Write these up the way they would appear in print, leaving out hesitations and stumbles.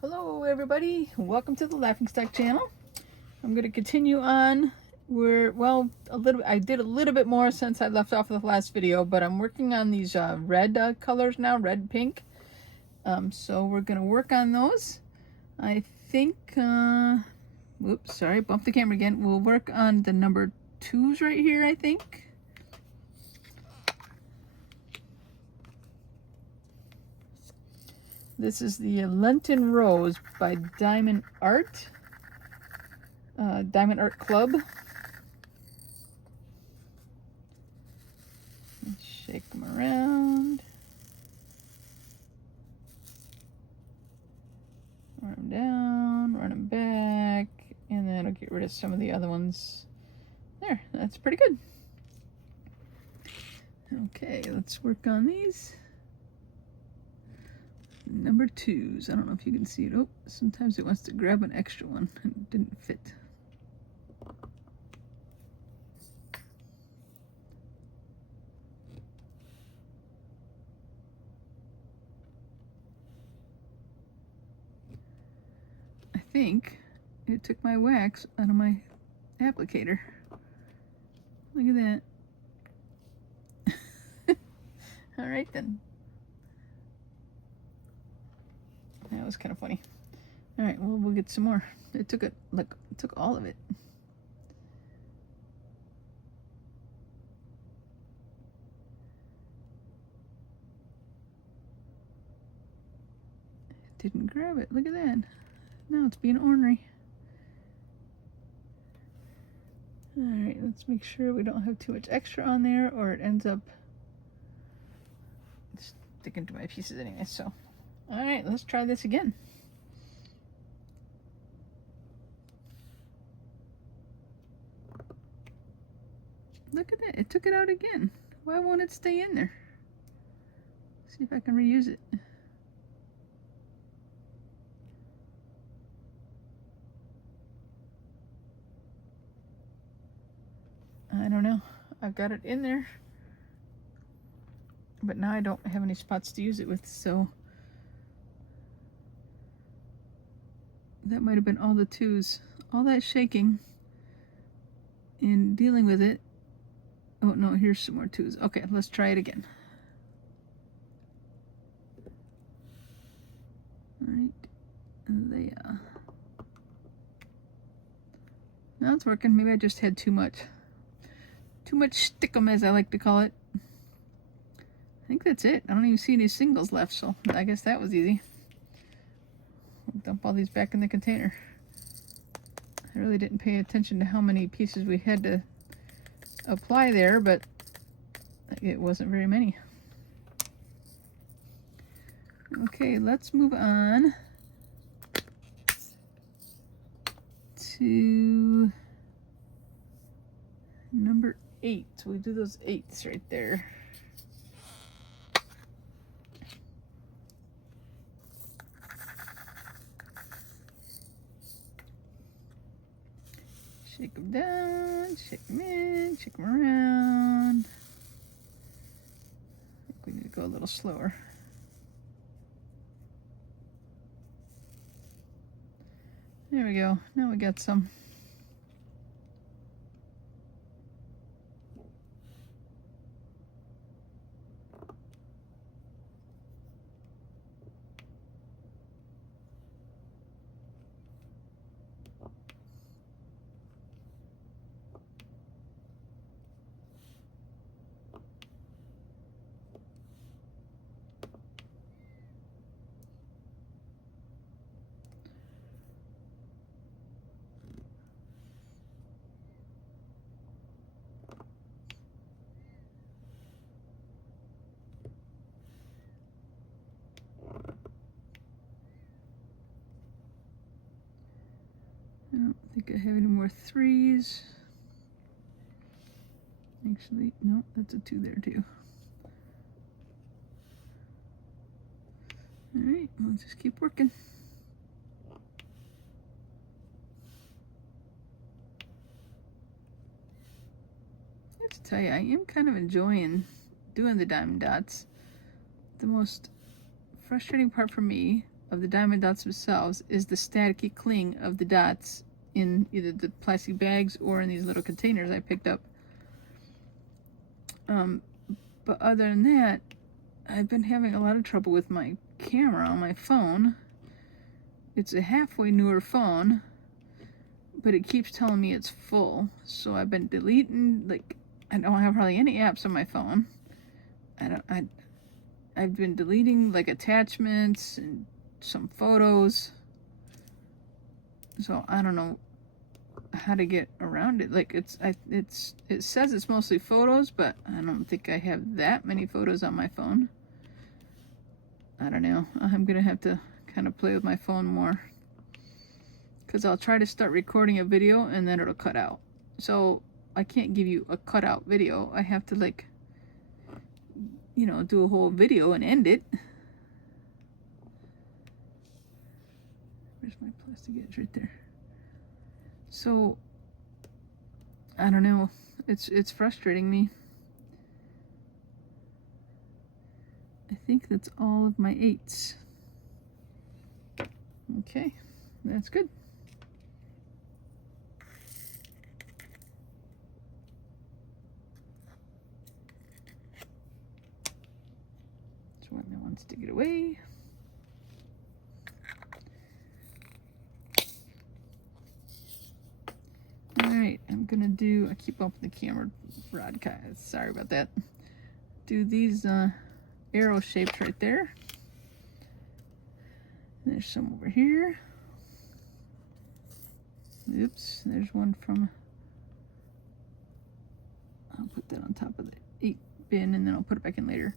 Hello everybody, welcome to the Laughing Stock channel. I'm going to continue on where, well, I did a little bit more since I left off of the last video, but I'm working on these red colors now, red, pink. So we're going to work on those. I think, whoops, sorry, bumped the camera again. We'll work on the number 2s right here, I think. This is the Lenten Rose by Diamond Art. Diamond Art Club. Let's shake them around. Run them down, run them back, and then I'll get rid of some of the other ones. There, that's pretty good. Okay, let's work on these. Number 2s. I don't know if you can see it. Oh, sometimes it wants to grab an extra one and it didn't fit. I think it took my wax out of my applicator. Look at that. All right then. That was kind of funny. All right, well, we'll get some more. It took it, look, it took all of it. It didn't grab it. Look at that. Now it's being ornery. All right, let's make sure we don't have too much extra on there or it ends up sticking to my pieces anyway, so. All right, let's try this again. Look at that, it took it out again. Why won't it stay in there? See if I can reuse it. I don't know. I've got it in there, but now I don't have any spots to use it with, so that might have been all the 2s. All that shaking and dealing with it. Oh no, here's some more 2s. Okay, let's try it again. All right, there. Now it's working. Maybe I just had too much stickum, as I like to call it. I think that's it. I don't even see any singles left, so I guess that was easy. We'll dump all these back in the container. I really didn't pay attention to how many pieces we had to apply there, but it wasn't very many. Okay, let's move on to number 8. So we do those 8s right there. Shake them down, shake them in, shake them around. I think we need to go a little slower. There we go. Now we got some. I don't think I have any more 3s. Actually, no, that's a 2 there too. All right, we'll just keep working. I have to tell you, I am kind of enjoying doing the diamond dots. The most frustrating part for me of the diamond dots themselves is the staticky cling of the dots in either the plastic bags or in these little containers I picked up. But other than that, I've been having a lot of trouble with my camera on my phone. It's a halfway newer phone, but it keeps telling me it's full. So I've been deleting, like, I don't have hardly any apps on my phone. I've been deleting like attachments and some photos. So I don't know how to get around it. Like it says it's mostly photos, but I don't think I have that many photos on my phone. I don't know. I'm gonna have to kind of play with my phone more, because I'll try to start recording a video and then it'll cut out. So I can't give you a cutout video. I have to, like, you know, do a whole video and end it. Where's my plastic edge? Right there. So I don't know. It's frustrating me. I think that's all of my 8s. Okay, that's good. This one that wants to get away. Alright, I'm gonna do, I keep bumping the camera rod, guys. Sorry about that. Do these arrow shapes right there. There's some over here. Oops, there's one from, I'll put that on top of the 8 bin and then I'll put it back in later.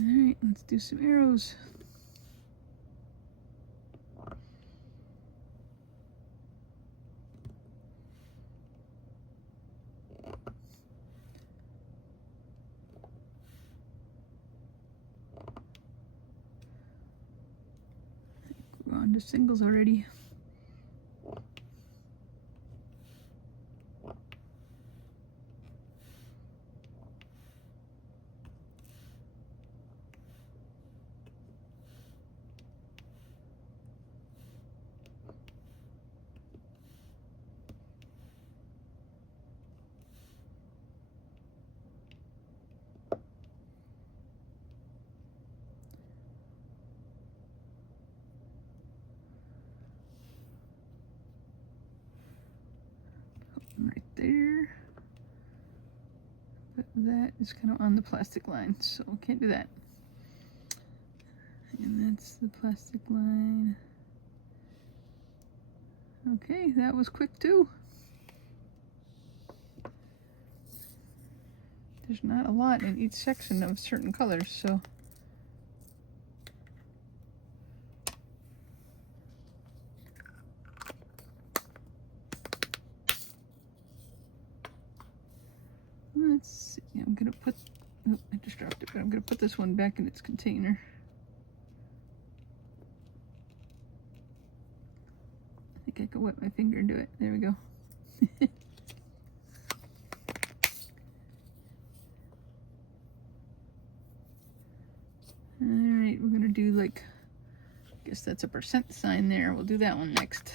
Alright, let's do some arrows. We're on to singles already. Right there, but that is kind of on the plastic line, so can't do that. And that's the plastic line. Okay, that was quick too. There's not a lot in each section of certain colors, so let's see. I'm gonna put, oh, I just dropped it, but I'm gonna put this one back in its container. I think I could wet my finger and do it. There we go. Alright, we're gonna do, like, I guess that's a percent sign there. We'll do that one next.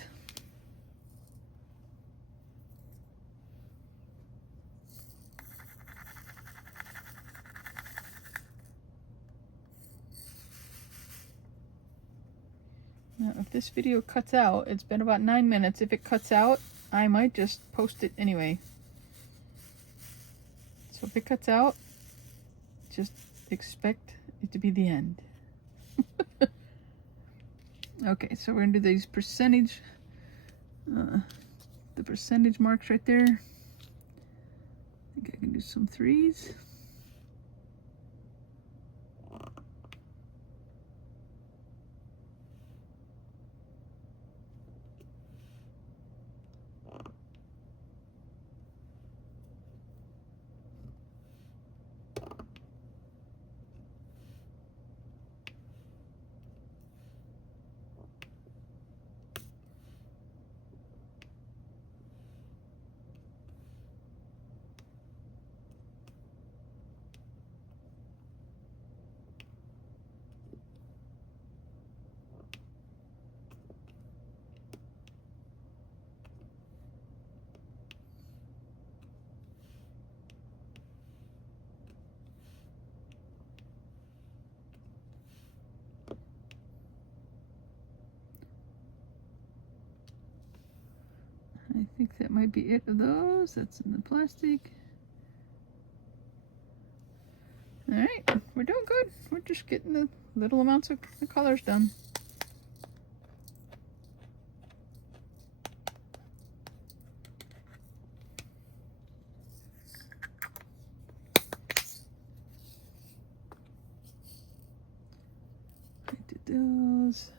Now, if this video cuts out, it's been about 9 minutes. If it cuts out, I might just post it anyway. So if it cuts out, just expect it to be the end. Okay, so we're gonna do these percentage, the percentage marks right there. I think I can do some 3s. I think that might be it of those. That's in the plastic. All right, we're doing good. We're just getting the little amounts of the colors done. I did those.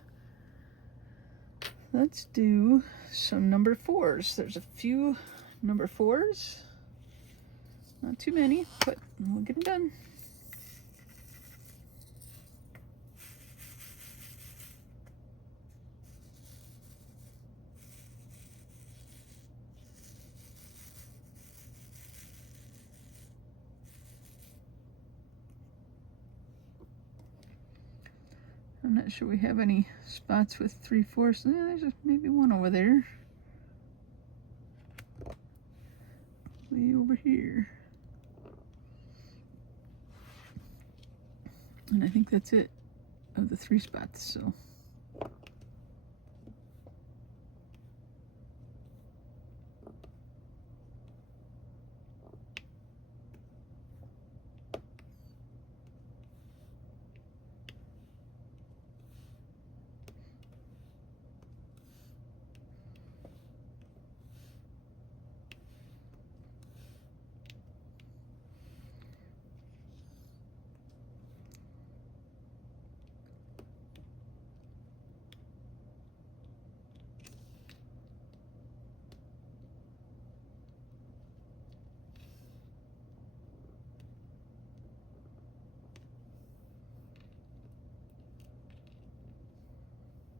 Let's do some number 4s. There's a few number 4s. Not too many, but we'll get them done. I'm not sure we have any spots with 3/4. There's just maybe one over there. Way over here. And I think that's it of the 3 spots, so.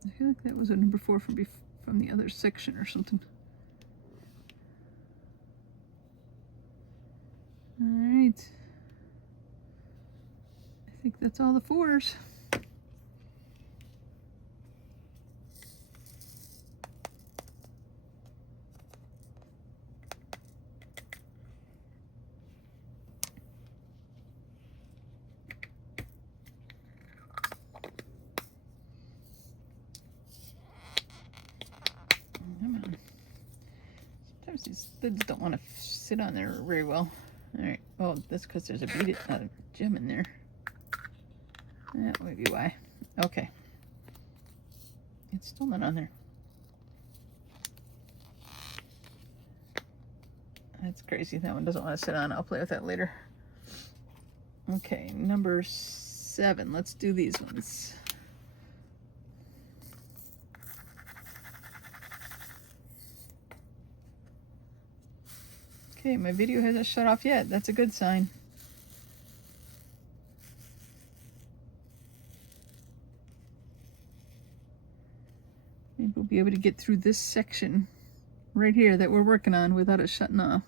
I feel like that was a number 4 from the other section or something. All right. I think that's all the 4s. Sometimes these lids don't want to sit on there very well. All right. Oh, that's because there's a gem in there. That might be why. Okay. It's still not on there. That's crazy. That one doesn't want to sit on. I'll play with that later. Okay, number 7. Let's do these ones. Okay, my video hasn't shut off yet. That's a good sign. Maybe we'll be able to get through this section right here that we're working on without it shutting off.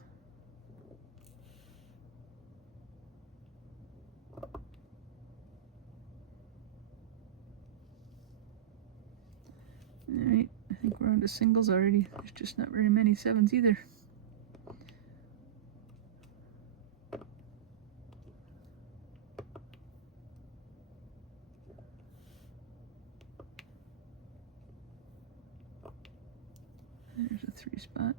Alright, I think we're on to singles already. There's just not very many 7s either. There's a 3 spot.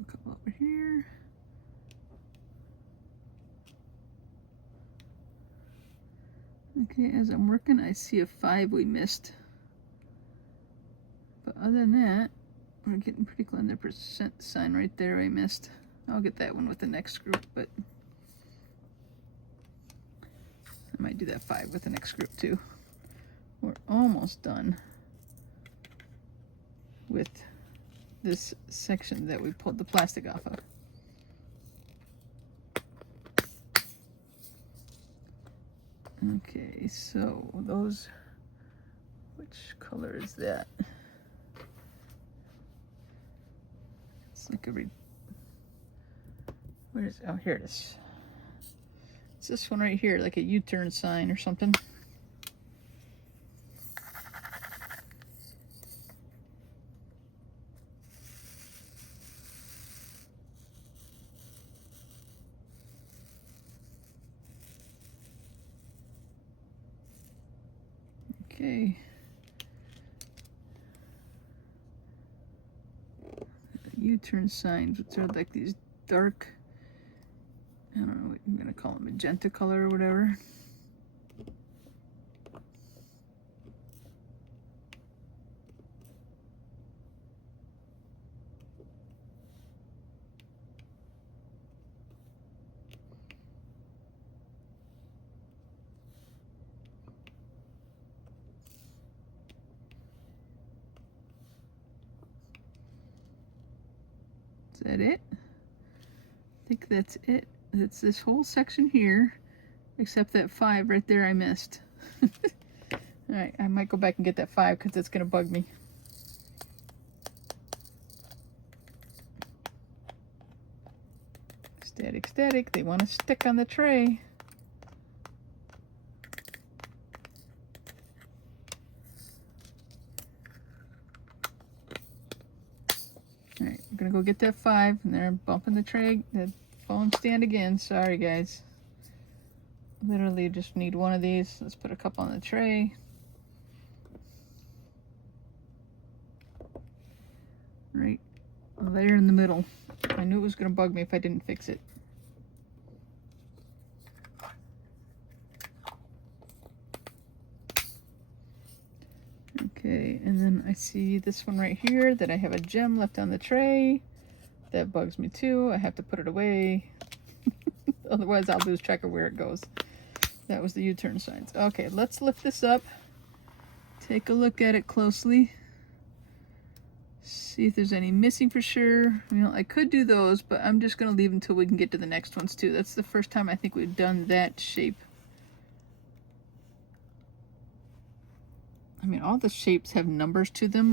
A couple over here. Okay, as I'm working, I see a 5 we missed. But other than that, we're getting pretty close. The percent sign right there I missed. I'll get that one with the next group, but I might do that 5 with the next group too. We're almost done with this section that we pulled the plastic off of. Okay, so those, which color is that? It's like where is it? Oh, here it is. It's this one right here, like a U-turn sign or something. Okay. U-turn signs, which are like these dark, I don't know what I'm gonna call them, magenta color or whatever. Is that it? I think that's it. It's this whole section here, except that 5 right there I missed. Alright, I might go back and get that 5 because it's going to bug me. Static, static. They want to stick on the tray. Alright, I'm going to go get that 5, and they're bumping the tray, the phone stand again. Sorry, guys. Literally just need one of these. Let's put a cup on the tray. Right there in the middle. I knew it was going to bug me if I didn't fix it. Okay, and then I see this one right here that I have a gem left on the tray. That bugs me too. I have to put it away. Otherwise I'll lose track of where it goes. That was the U-turn signs. Okay, let's lift this up. Take a look at it closely. See if there's any missing for sure. You know, I could do those, but I'm just going to leave until we can get to the next ones too. That's the first time I think we've done that shape. I mean, all the shapes have numbers to them.